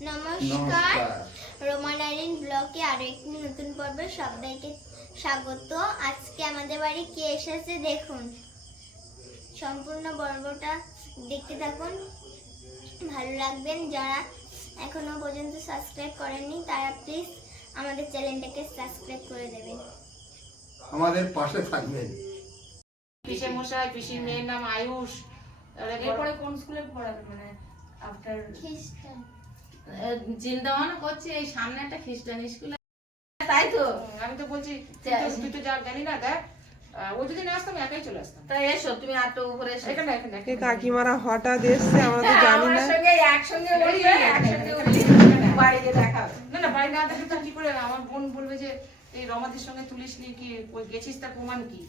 নমস্কার, রোমানারিন ব্লকে আরো একটি নতুন পর্বে সবাইকে স্বাগত। আজকে আমাদের বাড়ি কে এসেছে দেখুন, সম্পূর্ণ পর্বটা দেখতে থাকুন, ভালো লাগবেন। যারা এখনো পর্যন্ত সাবস্ক্রাইব করেননি তারা প্লিজ আমাদের চ্যানেলটাকে সাবস্ক্রাইব করে দেবেন, আমাদের পাশে থাকবেন। পিসে মশাই, পিসির মেয়ের নাম আয়ুষ। এরপরে কোন স্কুলে পড়াবে, মানে আফটার খ্রিস্টান চিন্তা ভাবনা করছি এই সামনে একটা খ্রিস্টান স্কুল, তাই তো আমি তো বলছি তুই তো যা জানি না, দেখ ও যদি না আসতাম একাই চলে আসতাম। তাই এসো তুমি আটটা উপরে এসো। এখানে এখানে এই কাকিমারা হঠাৎ এসছে, আমরা তো জানি আমার না। সঙ্গে একসঙ্গে বলি, একসঙ্গে উঠি, বাড়িতে দেখা হবে। না না, বাড়ি না দেখলে তো কি করে আমার বোন বলবে যে এই রমাদির সঙ্গে তুলিসনি, কি ওই গেছিস তার প্রমাণ কি?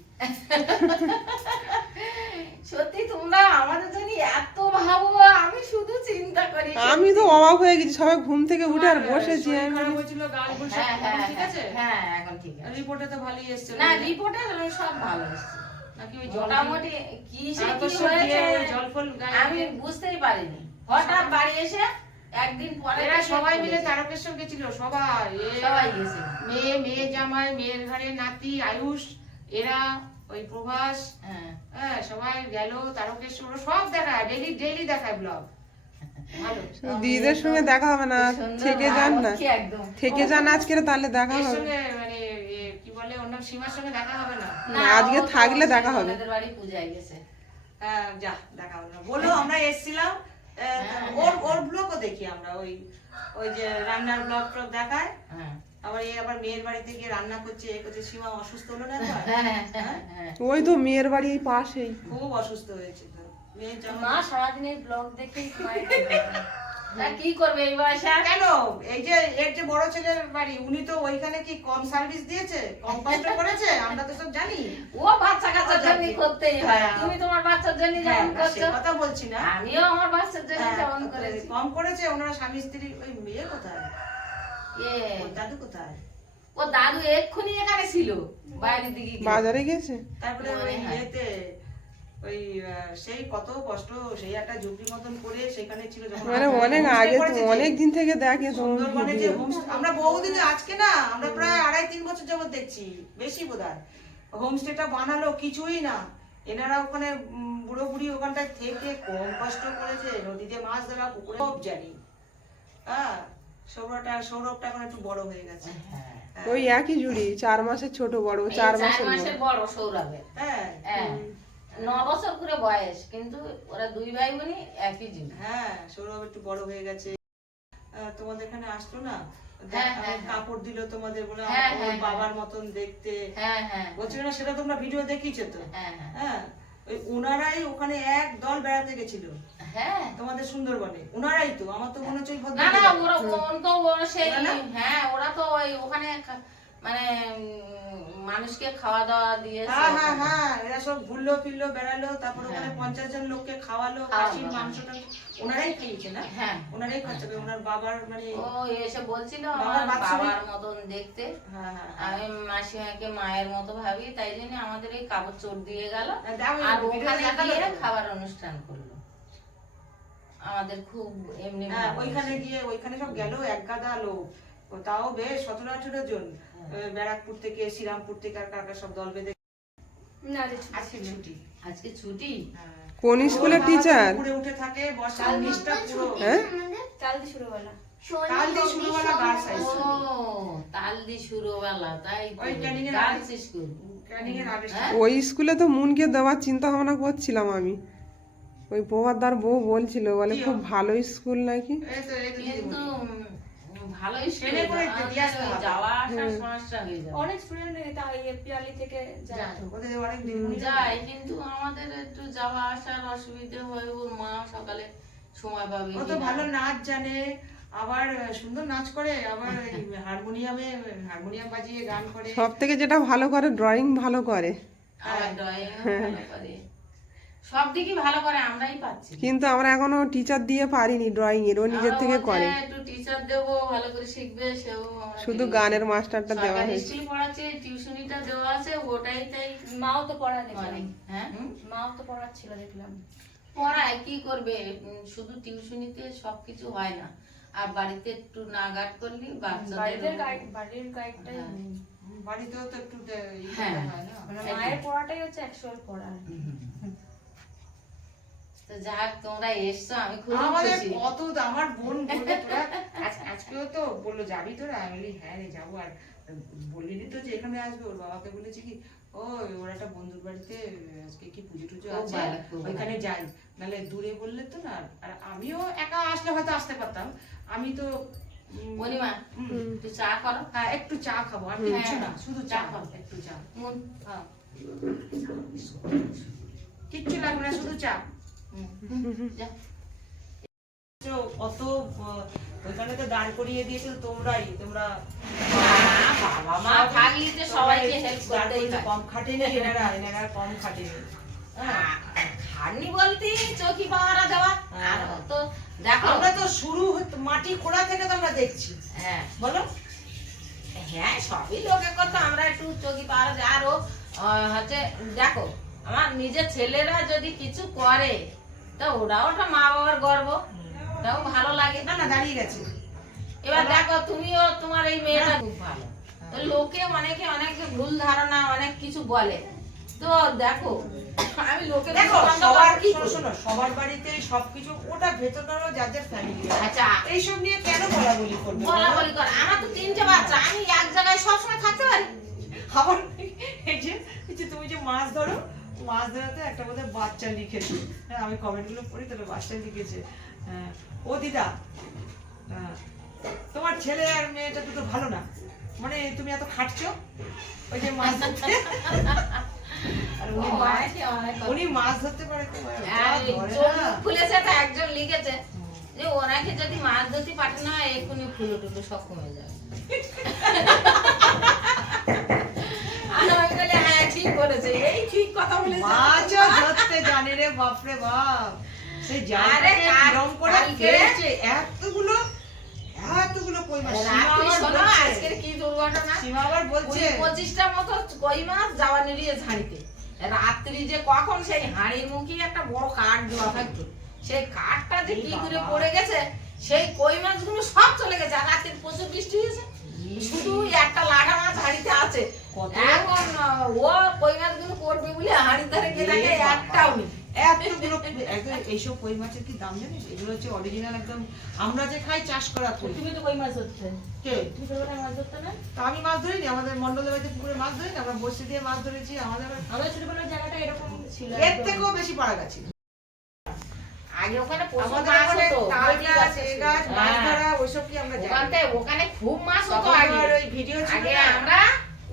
সত্যি তোমরা আমাদের জন্য এত ভাবো, আমি শুধু চিন্তা করি। আমি তো অবাক হয়ে গেছি, সবাই ঘুম থেকে উঠে আর বসেছি। শরীর আমি খারাপ হয়েছিল, গাল গুল সব ঠিক আছে? হ্যাঁ এখন ঠিক আছে। রিপোর্টে তো ভালোই এসেছিল। না রিপোর্টে সব ভালো এসেছে, নাকি ওই জল মোটামুটি কি সে কি তারপর হয়েছে জল ফল গায়ে আমি দিয়ে- বুঝতেই পারিনি। হঠাৎ বাড়ি এসে একদিন পরে এরা সবাই মিলে তারকেশ্বর গেছিল, সবাই সবাই গেছিল। মেয়ে জামাই, মেয়ের ঘরে নাতি আয়ুষ, এরা ওই প্রভাস, হ্যাঁ হ্যাঁ সবাই গেল তারকেশ্বর। সব দেখায়, ডেইলি দেখায় ব্লগ। ভালো দিদিদের সঙ্গে দেখা হবে না, থেকে যান না, কি একদম থেকে যান আজকে, তাহলে দেখা এর হবে। সঙ্গে মানে কি বলে ওর নাম সীমার সঙ্গে দেখা হবে না। না, আজকে ও তো থাকলে দেখা হবে। ওনাদের বাড়ি পূজায় গেছে। হ্যাঁ যা দেখা হবে না বলো। আমরা এসেছিলাম ওর ব্লগও দেখি আমরা, ওই ওই যে রান্নার ব্লগ টক দেখায়। হ্যাঁ আবার এই আবার মেয়ের বাড়িতে গিয়ে রান্না করছে, এ করছে। সীমা অসুস্থ হলো না একবার? হ্যাঁ ওই তো মেয়ের বাড়ি এই পাশেই। খুব অসুস্থ হয়েছে তো মেয়ের জামাই। মা সারাদিনের ব্লগ দেখেই তা কি করবে এই বয়সে? কেন এই যে এর যে বড় ছেলের বাড়ি, উনি তো ওইখানে কি কম সার্ভিস দিয়েছে, কম কষ্ট করেছে? আমরা তো সব জানি। ও বাচ্চা কাচ্চার জন্য করতেই হয়, তুমি তোমার বাচ্চার জন্য হ্যাঁ, যেমন না, সে করছো কথা বলছি না। আমিও আমার বাচ্চার জন্য হ্যাঁ, যেমন করেছি। কম করেছে ওনারা স্বামী স্ত্রী। ওই মেয়ে কোথায়, এ, ওর দাদু কোথায়? ও দাদু এক্ষুনি এখানে ছিল, বাইরের দিকে গিয়ে। বাজারে গেছে। তারপরে মনে ওই হয়। ইয়েতে ওই সেই কত কষ্ট, সেই একটা ঝুপড়ি মতন করে সেখানে ছিল যখন মানে অনেক homestay আগে, করেছে যে, অনেক দিন থেকে দেখে তো সুন্দরবনে যে ভিডিও। আমরা বহুদিন আজকে না, আমরা প্রায় 2.5-3 বছর যাবত দেখছি, বেশি বোধহয়। হোমস্টেটা বানালো কিছুই না, এনারা ওখানে বুড়ো বুড়ি ওখানটায় থেকে কম কষ্ট করেছে, নদীতে মাছ ধরা, পুকুরে সব জানি। হ্যাঁ সৌরভটা এখন একটু বড় হয়ে গেছে। হ্যাঁ। ওই একই জুড়ি, 4 মাসের ছোট বড়, এই 4 4 মাসের মাসের বড়। বড় সৌরভের। হ্যাঁ হ্যাঁ 9 বছর করে বয়স, কিন্তু ওরা দুই ভাই বোনই একই জীব। হ্যাঁ সৌরভ একটু বড় হয়ে গেছে। তোমাদের এখানে আসলো না, হ্যাঁ, হ্যাঁ, কাপড় দিল তোমাদের, বলে হ্যাঁ, ওর হ্যাঁ, বাবার মতন দেখতে হ্যাঁ হ্যাঁ বলছিল না, সেটা তোমরা ভিডিও দেখিয়েছো তো। হ্যাঁ হ্যাঁ হ্যাঁ ওই ওনারাই ওখানে এক দল বেড়াতে গেছিল হ্যাঁ। তোমাদের সুন্দরবনে, ওনারাই তো। আমার তো মনে হচ্ছে ওই না না ভদ্রলোক। ওরা ওরা সেই ওরা না? হ্যাঁ ওরা তো ওই ওখানে মানে মানুষকে খাওয়া দাওয়া দিয়েছে। হ্যাঁ হ্যাঁ হ্যাঁ, এরা সব ঘুরলো ফিরলো বেড়ালো, তারপর ওখানে হ্যাঁ। 50 জন লোককে খাওয়ালো, খাওয়ালো, খাসির মাংসটা ওনারাই খেয়েছে না? হ্যাঁ ওনারাই খাচ্ছে, ওনার বাবার মানে ও এসে বলছিল বাবার আমার বাৎসরিক- বাবার মতন দেখতে। হ্যাঁ হ্যাঁ আমি মাসিমাকে মায়ের মতো ভাবি, তাই জন্য আমাদের এই কাপড় চোর দিয়ে গেল, হ্যাঁ, দাও, আর ভিডিও ওখানে দেখালো গিয়ে তো। খাবার অনুষ্ঠান করলো। আমাদের খুব এমনি হ্যাঁ ভালো ওইখানে হয়েছে। গিয়ে ওইখানে সব গেল এক গাদা লোক, ও তাও বেশ 17-18 জন। ব্যারাকপুর থেকে, শ্রীরামপুর থেকে, আর কার কার সব দল বেঁধে। আজকে ছুটি। আজকে ছুটি। হ্যাঁ। কোন স্কুলের টিচার? পুকুরে উঠে থাকে, বর্ষার নিচটা পুরো। হ্যাঁ আমাদের কাল দিয়ে শুরুবেলা গার্লস হাই ও স্কুল। তালদি শুরুবেলা, তাই তো। ওই ট্রেনিং এর গার্লস স্কুল। ট্রেনিং এর আগে হ্যাঁ? ওই স্কুলে তো মুনকে দেওয়ার চিন্তা ভাবনা করছিলাম আমি। ওই প্রভাতদার বউ বলছিল, বলে খুব ভালো স্কুল নাকি। এই তো কিন্তু ভালো স্কুল, ট্রেনে করে দিয়ে আসতে হবে। যাওয়া আসার সমস্যা হয়ে যাবে। অনেক স্টুডেন্ট পিয়ালি থেকে যায়। যায়। ওদের অনেক দিন যায়, কিন্তু আমাদের একটু যাওয়া আসার অসুবিধে হয়। ওর মা সকালে সময় পাবে ও তো কিনা। ভালো নাচ জানে, আবার সুন্দর নাচ করে, আবার হারমোনিয়াম বাজিয়ে গান করে। সব থেকে যেটা ভালো করে, ড্রয়িং ভালো করে। আবার ড্রয়িং ভালো করে, সব দিকই ভালো করে, আমরাই পাচ্ছি। কিন্তু আমরা এখনো টিচার দিয়ে পারিনি ড্রয়িং এর, ও নিজের থেকে করে। একটু টিচার দেবো, ভালো করে শিখবে সেও। শুধু গানের মাস্টারটা দেওয়া হয়েছে। স্কুল পড়াচ্ছে, টিউশনিটা দেওয়া আছে, ওটাই তাই মাও তো পড়া দেখলাম, অনেক। হ্যাঁ মাও তো পড়াচ্ছিল দেখলাম। পড়ায় কি করবে, শুধু টিউশনিতে সবকিছু হয় না। আর বাড়িতে একটু নাগাট করলি বাড়িতে বাচ্চাদের বাড়ির গাইডটাই হ্যাঁ। main। বাড়িতেও তো একটু হ্যাঁ। হয় না মানে মায়ের পড়াটাই হচ্ছে 100 পড়া। তো যাক তোমরা এসছো আমি খুব আমাদের খুশি। কত আমার বোন বললো তোরা আজকেও তো বললো যাবি তোরা, আমি বলি হ্যাঁ রে যাবো। আর বলিনি তো যে এখানে আসবে, ওর বাবাকে বলেছি কি ওর একটা বন্ধুর বাড়িতে আজকে কি পুজো টুজো খুব আছে ভালো, খুব ওইখানে যাই, নাহলে দূরে বললে তো না। আর আমিও একা আসলে হয়তো আসতে পারতাম, আমি তো মণিমা একটু চা করো। হ্যাঁ একটু চা খাবো আর কিছু না, শুধু চা খাবো, একটু চা। মন হ্যাঁ কিচ্ছু লাগবে না, শুধু চা। যা। তো কত ওইখানে তো দাঁড় করিয়ে দিয়েছো তোমরা বাবা মা থাকলে তো সবাইকে হেল্প করতেই হয়। কম খাটেনি এনারা কম খাটেনি। খাটনি বলতে চৌকি পাহারা দেওয়া আর তো দেখো আমরা তো শুরু মাটি খোঁড়া থেকে তো আমরা দেখছি, হ্যাঁ বলো। হ্যাঁ সবই লোকের কথা, আমরা একটু চৌকি পাহারা দিই। আর ও হচ্ছে দেখো আমার নিজের ছেলেরা যদি কিছু করে তা ওটা মা বাবার গর্ব, তাও ভালো লাগে। না না দাঁড়িয়ে গেছে। এবার দেখো তুমিও তোমার এই মেয়েটা খুব ভালো। তো লোকে অনেকে অনেক ভুল ধারণা অনেক কিছু বলে, তো দেখো আমি লোকে দেখো শোনো সবার বাড়িতে সবকিছু ওটা ভেতরটারও যাদের ফ্যামিলি আচ্ছা এইসব নিয়ে কেন বলাবলি করবে? বলাবলি কর, আমার তো 3টে বাচ্চা, আমি এক জায়গায় সবসময় থাকতে পারি। আবার এই যে তুমি যে মাছ ধরাতে একটা বোধহয় বাচ্চা লিখেছে। হ্যাঁ আমি কমেন্ট গুলো পড়ি, তবে বাচ্চা লিখেছে। হ্যাঁ, ও দিদা তোমার ছেলে আর মেয়েটা তো ভালো না, মানে তুমি এত খাটছো ওই যে মাছ ধরতে। আর উনি মাছ ধরতে পারে খুব, হ্যাঁ, যা ধরে চোখ না। খুলেছে তো একজন লিখেছে যে ওনাকে যদি মাছ ধরতে পাঠানো হয় এক্ষুনি ফুলো টুলো সব কমে যাবে। আর আমি বলি, হ্যাঁ ঠিক বলেছে, এই ঠিক কথা বলেছে। মাছও ধরতে জানে রে, বাপরে বাপ। সেই আরে জালটাকে কিরম করে কালকে- ফেলেছে, এতগুলো কই মাছ। রাত্রি সীমা আবার শোনো বলছে- আজকের কি দুর্ঘটনা, সীমা আবার বলছে 20-25টা মতো কই মাছ যাওয়া নিয়ে ঝাড়িতে। রাত্রি যে কখন সেই হাঁড়ির মুখে একটা বড় কাঠ দেওয়া থাকতো, সেই কাঠটা যে কি করে পড়ে গেছে, সেই কই মাছগুলো সব চলে গেছে। আর রাত্রে প্রচুর বৃষ্টি হয়েছে, শুধু একটা লাঠা মাছ হাঁড়িতে আছে। কত? এখন ও কই মাছগুলো পড়বে বলে হাঁড়ির ধারে গিয়ে দেখে একটাও নেই। এতগুলো একদম এইসব কই মাছের কি দাম জানিস? এগুলো হচ্ছে অরিজিনাল একদম আমরা যে খাই চাষ করা কই। তুমি তো কই মাছ ধরতে, কে? তুমি তো ওখানে মাছ ধরতে না? তা আমি মাছ ধরিনি, আমাদের মন্ডলের বাড়িতে পুকুরে মাছ ধরিনি, আমরা বসে দিয়ে মাছ ধরেছি। আমাদের আমাদের ছোটবেলার জায়গাটা এরকম ছিল। এর থেকেও বেশি পাড়া গেছে। আগে ওখানে প্রচুর আমাদের মাছ ওখানে হতো, তাল গাছ, এ গাছ, মাছ হ্যাঁ। ধরা ওইসব কি আমরা জানি? ওখানে খুব মাছ হতো তখন আগে। আর ওই ভিডিও ছিল আগে না। আমরা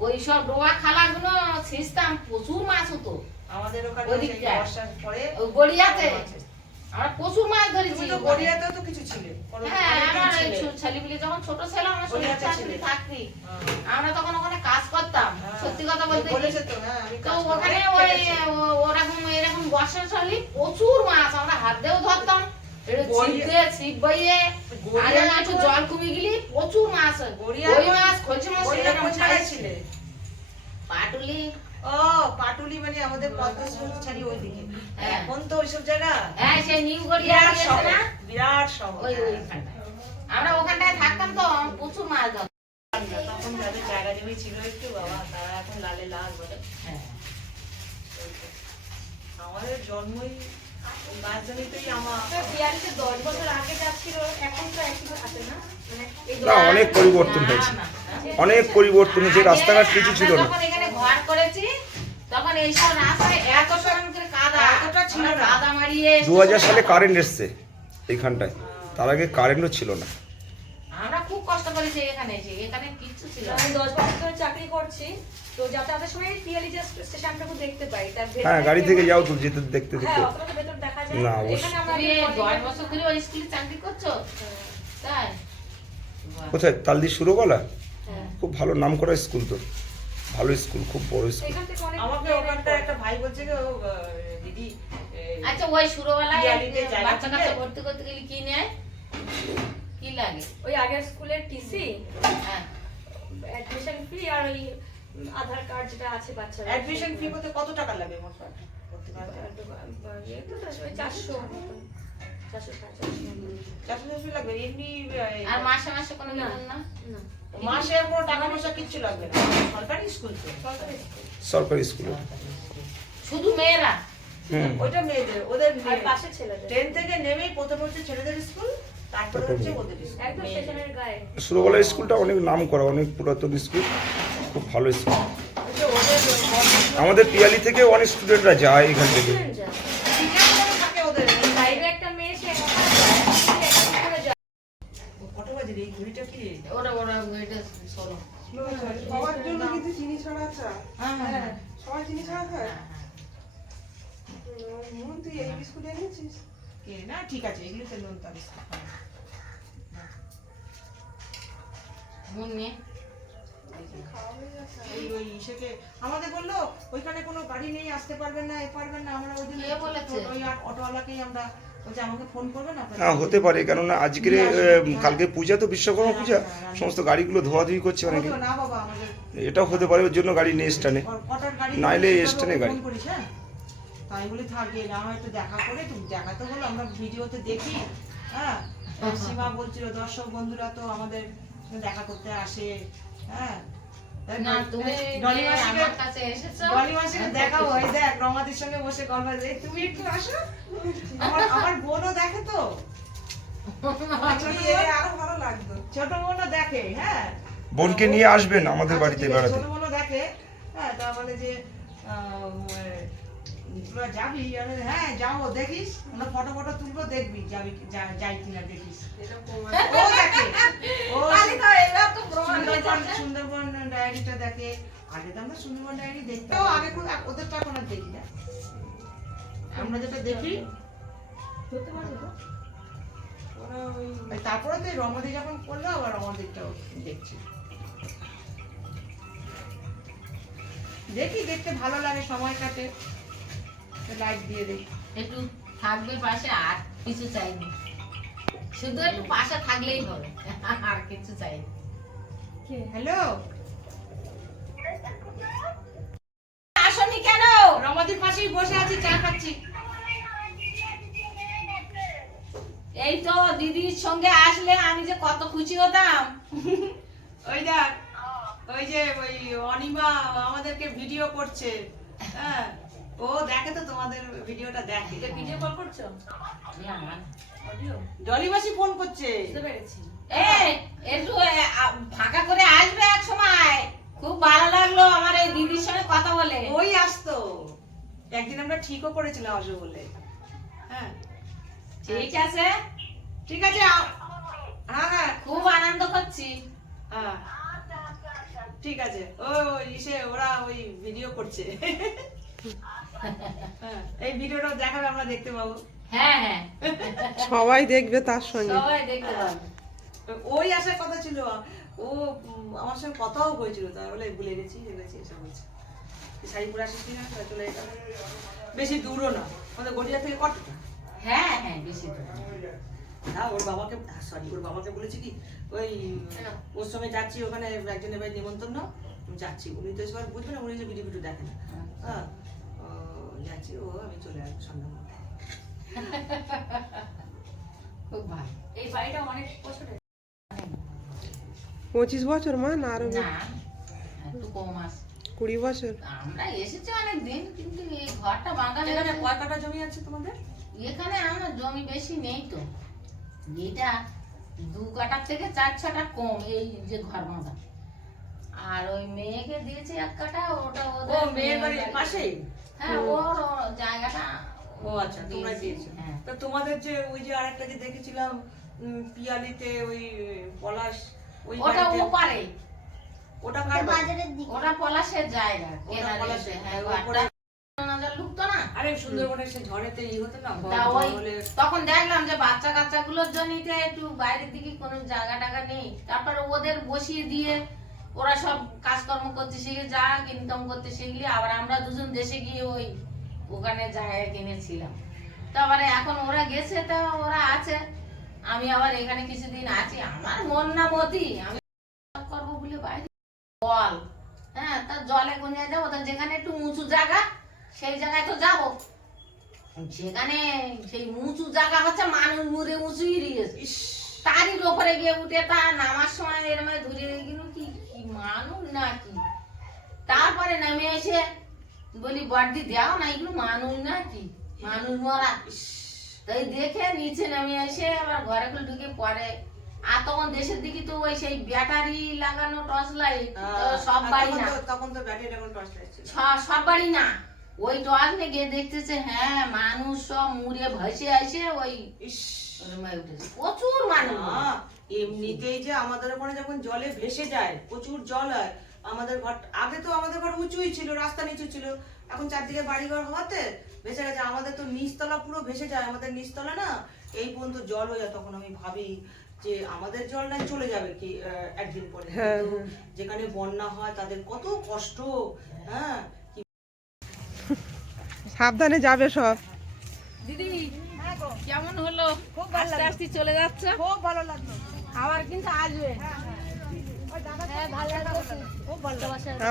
ওই সব ডোবা খালাগুলো ছিঁচতাম, প্রচুর মাছ হতো। আমাদের ওখানে ওদিকটায়। সেই বর্ষার পরে ওই গড়িয়াতে মাছ আছে। আমরা প্রচুর মাছ ধরেছি। তুমি তো গড়িয়াতেও তো কিছু ছিলে। হ্যাঁ, অনেকদিন আমার এই ছিলে। ছেলেপিলে যখন ছোট ছিল আমরা গড়িয়াতে শাশুড়ি ছিলে। থাকতি, হ্যাঁ। আমরা তখন ওখানে কাজ করতাম। হ্যাঁ। সত্যি কথা বলতে কি, বলেছে তো, হ্যাঁ, আমি তো কাজ করি। ওখানে অনেক ওই কেটেছে। ওরকম এরকম বর্ষা চলি প্রচুর মাছ, আমরা হাত দিয়েও ধরতাম। একটু ছিপ গড়িয়া- দিয়ে ছিপ বইয়ে আর গড়িয়া একটু তো- জল কমে গেলি প্রচুর মাছ হয়। গড়িয়া ওই তো- মাছ খলসি মাছ গড়িয়া এরকম কোন জায়গায় size ছিলে? পাটুলি। ও পাটুলি মানে আমাদের পদ্মশ্রী ছাড়ি ওইদিকে। হ্যাঁ। এখন তো ওইসব জায়গা হ্যাঁ সেই নিউ গড়িয়া বিরাট গেছে শহর, না, বিরাট শহর। ওই হ্যাঁ। ওইখানটায় আমরা ওখানটায় থাকতাম, তো প্রচুর মাছ ধরতাম। তখন যাদের জায়গা জমি ছিল একটু বাবা, তারা এখন লালে লাল বলে। হ্যাঁ। আমাদের জন্মই গাছ জমিতেই আমার। পিয়ালিতে 10 বছর আগে যাচ্ছিল, এখন তো একই আছে না? মানে এই না, অনেক পরিবর্তন হয়েছে। না, অনেক পরিবর্তন হয়েছে, আগে রাস্তাঘাট কিছু ছিল আমরা না। যখন এখানে ঘর করেছি তখন এইসব রাস্তায় এত সরম করে কাদা, এতটা ছিল আমরা না। কাদা মারিয়ে 2000 সালে কারেন্ট এসছে এইখানটায়, তার আগে কারেন্টও ছিল না। আমরা খুব কষ্ট করেছি এখানে এসে, এখানে কিচ্ছু ছিল না। আমি 10 বছর ধরে চাকরি করছি, তো যাতায়াতের সময় পিয়ালি জাস্ট স্টেশনটুকু দেখতে পাই। তার ভেতরে হ্যাঁ, গাড়ি থেকে যাও তো, যেতে দেখতে হ্যাঁ, দেখতে। অতটা তো ভেতর দেখা যায় না, না। অবশ্যই। এখানে আমরা তুমি আগে 10 বছর ধরে ওই স্কুলে চাকরি করছো, তাই? বাহ। কোথায়? তালদি সুরগলা? হ্যাঁ। খুব ভালো নাম করা স্কুল তো, ভালো স্কুল, খুব বড় স্কুল। এখান থেকে অনেক আমাকে ওখানটা একটা ভাই বলছে যে ও দিদি আচ্ছা ওই শুরুবেলায় পিয়ালিতে জায়গা বাচ্চা কাচ্চা কিনলে? ভর্তি করতে গেলে কি নেয়, কি লাগে? ওই আগের স্কুলের টিসি, হ্যাঁ অ্যাডমিশন ফি আর ওই আধার কার্ড যেটা আছে বাচ্চাদের। অ্যাডমিশন ফি করতে কত টাকা লাগে মোট? ভর্তি করতে? এই তো ওই 400 মতন। 400 লাগবে এমনি আর মাসে মাসে কোনো বেতন না? মাসে কোনো টাকা পয়সা কিচ্ছু লাগবে না, সরকারি স্কুল তো। সরকারি স্কুলে। শুধু মেয়েরা? হুম। ওইটা মেয়েদের, ওদের আর পাশে ছেলেদের ট্রেন থেকে নেমেই প্রথম হচ্ছে ছেলেদের স্কুল, তারপরে হচ্ছে ওদের স্কুল। একদম স্টেশনের গায়ে। সুরবালা স্কুলটা অনেক নাম করা, অনেক পুরাতন স্কুল, খুব ভালো স্কুল। আমাদের পিয়ালি থেকে অনেক স্টুডেন্টরা যায় এখান থেকে। থাকে ওদের। বাইরে একটা মেয়ে সে একা যায়, করে যায়। কত বাজে রে? এই ঘড়িটা কি রে? ওরা এটা শোনো। সবার জন্য কিছু চিনি ছাড়া চা। হ্যাঁ হ্যাঁ সবাই চিনি ছাড়া খায়? মন, তুই এই বিস্কুট এনেছিস? কে না, ঠিক আছে, এগুলো তো লোন তার মন নিয়ে এই ওই ইসেকে আমাদের বললো ওইখানে কোনো গাড়ি নেই, আসতে পারবেন না, এ পারবেন না। আমরা ওই দিন কে বলেছে? ওই অটোওয়ালাকেই আমরা বলছি আমাকে ফোন করবেন আপনারা। না, হতে পারে, কেননা আজকের কালকে পূজা তো, বিশ্বকর্মা পূজা, সমস্ত গাড়িগুলো ধোয়াধুয়ি করছে অনেকে। না বাবা, আমাদের এটাও হতে পারে, ওর জন্য গাড়ি নেই স্টানে, কটার গাড়ি নাইলে স্টানে গাড়ি। ফোন করিস। হ্যাঁ, তাই বলি থাকবে না, হয়তো দেখা করে তুমি দেখাতে হলো, আমরা ভিডিওতে দেখি। হ্যাঁ, সীমা বলছিল দর্শক বন্ধুরা তো আমাদের দেখা করতে আসে। হ্যাঁ, না, তুমি ডলি মাসিকে আমার কাছে এসেছো? ডলি মাসিকে দেখাও, ওই দেখ রমাদির সঙ্গে বসে গল্প, এই তুমি একটু আসো, আমার বোনও দেখে তো, আমার ছোট বোন- আরো ভালো লাগতো। ছোট বোনও দেখে। হ্যাঁ, বোনকে নিয়ে আসবেন আমাদের বাড়িতে বেড়াতে। ছোট বোনও দেখে। হ্যাঁ, তা বলে যে তোরা যাবি? হ্যাঁ যাবো, দেখিস, আমরা ফটো ফটো তুলবো, দেখবি যাবি যাই কিনা দেখিস। ও দেখে, ও খালি তো এবার তো প্রমাণ হয়ে যাচ্ছে। সুন্দরবন ডায়েরিটা দেখে। আগে তো আমরা সুন্দরবন ডায়েরি দেখতাম, আগে ওদের তো এখন আর দেখি না, আমরা যেটা দেখি। তারপরে তো রমাদি যখন করলো, আবার রমাদিরটাও দেখছি, দেখি, দেখতে ভালো লাগে, সময় কাটে, লাইট দিয়ে দেখি। একটু থাকবে পাশে, আর কিছু চাইনি, শুধু একটু পাশে থাকলেই হবে, আর কিছু চাইনি। হ্যালো, আসনি কেন? রমাদির পাশেই বসে আছি, চা খাচ্ছি। এই তো দিদির সঙ্গে আসলে আমি যে কত খুশি হতাম। ওই দেখ, ওই যে ওই অনিমা আমাদেরকে ভিডিও করছে। হ্যাঁ, ও দেখে তো, তোমাদের ভিডিওটা দেখে। ভিডিও কল করছো? না, অডিও? ডলি মাসি ফোন করছে। বুঝতে পেরেছি। এই একটু ফাঁকা করে আসবে এক সময়, খুব ভালো লাগলো আমার এই দিদির সঙ্গে কথা বলে। ওই আসতো, একদিন আমরা ঠিকও করেছিলাম আসবে বলে। হ্যাঁ, ঠিক আছে, ঠিক আছে। হ্যাঁ হ্যাঁ খুব আনন্দ করছি। হ্যাঁ, ঠিক আছে। ও ইসে ওরা ওই ভিডিও করছে। হ্যাঁ, এই ভিডিওটা দেখাবে, আমরা দেখতে পাবো। হ্যাঁ হ্যাঁ, সবাই দেখবে তার সঙ্গে। সবাই দেখতে পাবে। ওই আসার কথা ছিল, ও আমার সঙ্গে কথাও হয়েছিল, তাই বলে ভুলে গেছি এসে বলছে শাড়ি পরে আসিস কিনা, চলে যেতাম। বেশি দূরও না, আমাদের গড়িয়া থেকে কতটা। হ্যাঁ হ্যাঁ, বেশি তো। না, ওর বাবাকে বলেছি কি, ওই ওর সঙ্গে যাচ্ছি, ওখানে একজনের বাড়ি নিমন্ত্রণ যাচ্ছি, উনি তো এসব বুঝবে না, উনি যে ভিডিও দেখে না। হ্যাঁ, যাচ্ছি, ও আমি চলে আসবো সন্ধ্যা মধ্যে। খুব ভালো। এই বাড়িটা অনেক বছরের। 25 বছর মা, না আরো না, একটু কম আছে। 20 বছর। আমরা এসেছি অনেক দিন, কিন্তু এই ঘরটা বাঁধা এখানে হয়েছে। কয় কাঠা জমি আছে তোমাদের? এখানে আমার জমি বেশি নেই তো, এটা 2 কাঠার থেকে 4-6টা কম, এই যে ঘর বাঁধা। আর ওই মেয়েকে দিয়েছে 1 কাঠা, ওটা ও ওদের মেয়ের বাড়ির পাশেই? হ্যাঁ, ওর জায়গাটা। ও আচ্ছা, তোমরা দিয়েছো। হ্যাঁ। তো তোমাদের যে ওই যে আরেকটা যে দেখেছিলাম পিয়ালিতে, ওই পলাশ, ওই ওটা বাড়িতে, ওপারে, ওটা কার বাড়ি? বাজারের দিকে ওটা পলাশের জায়গা। ওটা পলাশের, হ্যাঁ, ওই ওপরে। ঘরটা ঢুকতো না। আরে সুন্দরবনের সে ঝড়েতে হতো না, তা ওই জঙ্গলে। তখন দেখলাম যে বাচ্চা কাচ্চাগুলোর জন্যতে একটু বাইরের দিকে কোনো জায়গা টাকা নেই, তারপরে ওদের বসিয়ে দিয়ে ওরা সব কাজকর্ম করতে শিখে, যা ইনকাম করতে শিখলি। আবার আমরা দুজন দেশে গিয়ে ওই ওখানে জায়গা কিনেছিলাম। তারপরে এখন ওরা গেছে, তা ওরা আছে, আমি আবার এখানে কিছুদিন আছি। আমার মন না মতি, আমি করবো বলে বাইরে জল, হ্যাঁ, তা জলে গুনিয়ে যাবো, তা যেখানে একটু উঁচু জায়গা সেই জায়গায় তো যাবো। সেখানে সেই উঁচু জায়গা হচ্ছে মানুষ মুড়ে উঁচুই দিয়েছে তারই ওপরে গিয়ে উঠে তা নামার সময় এরম ধরে গেল কি কি মানুষ নাকি তারপরে নামে এসে বলি বড়দি দেও না এগুলো মানুষ নাকি মানুষ মরা তাই দেখে নিচে নামে এসে আবার ঘরে খুলে ঢুকে পরে আর তখন দেশের দিকে তো ওই সেই ব্যাটারি লাগানো টর্চ লাইট সব বাড়ি না তখন তো ব্যাটারি লাগানো টর্চ লাইট ছিল। সব বাড়ি না ওই টর্চ নিয়ে গিয়ে দেখতেছে হ্যাঁ মানুষ সব মুড়ে ভেসে আসে ওই উঠেছে প্রচুর মানুষ এমনিতেই যে আমাদের ওখানে যখন জলে ভেসে যায় প্রচুর জল হয় আমাদের ঘর আগে তো আমাদের ঘর উঁচুই ছিল রাস্তা নিচু ছিল এখন চারদিকে বাড়ি ঘর হওয়াতে ভেসে গেছে আমাদের তো নিচতলা পুরো ভেসে যায় আমাদের নিচতলা না এই পর্যন্ত জল হয়ে যায় তখন আমি ভাবি যে আমাদের জল নাই চলে যাবে কি একদিন পরে কিন্তু যেখানে বন্যা হয় তাদের কত কষ্ট হ্যাঁ সাবধানে যাবে সব। দিদি কেমন হলো আস্তে আস্তে চলে যাচ্ছে খুব ভালো লাগলো আবার কিন্তু আসবে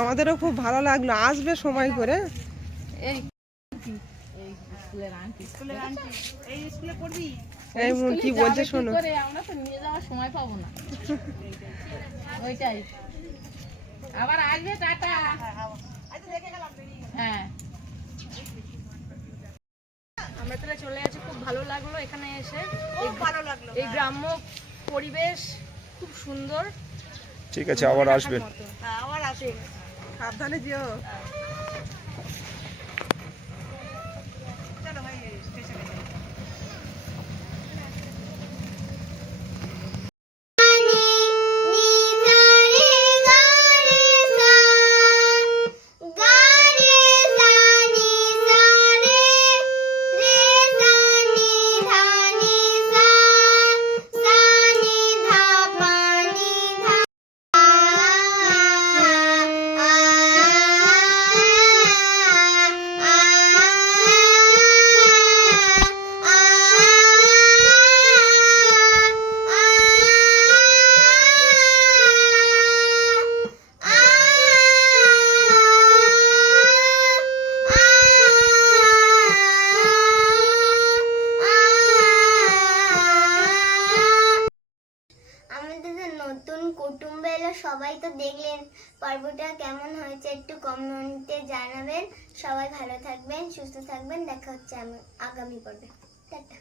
আমাদেরও খুব ভালো লাগলো, আসবে সময় করে। এই স্কুলের আন্টি এই স্কুলে পড়বি এই মন কি বলছে শোনো। আমরা তো নিয়ে যাওয়ার সময় পাবো না ওইটাই আবার আসবে টাটা হ্যাঁ আমরা তাহলে চলে যাচ্ছি, খুব ভালো লাগলো এখানে এসে, ভালো লাগলো, এই গ্রাম্য পরিবেশ খুব সুন্দর। ঠিক আছে, আবার আসবেন। আবার আসবে সাবধানে যেও। চলো ভাই স্টেশনে যাই। নতুন কুটুম্ব এলো, সবাই তো দেখলেন পর্বটা কেমন হয়েছে একটু কমেন্টে জানাবেন। সবাই ভালো থাকবেন, সুস্থ থাকবেন, দেখা হচ্ছে আগামী পর্বে। টাটা।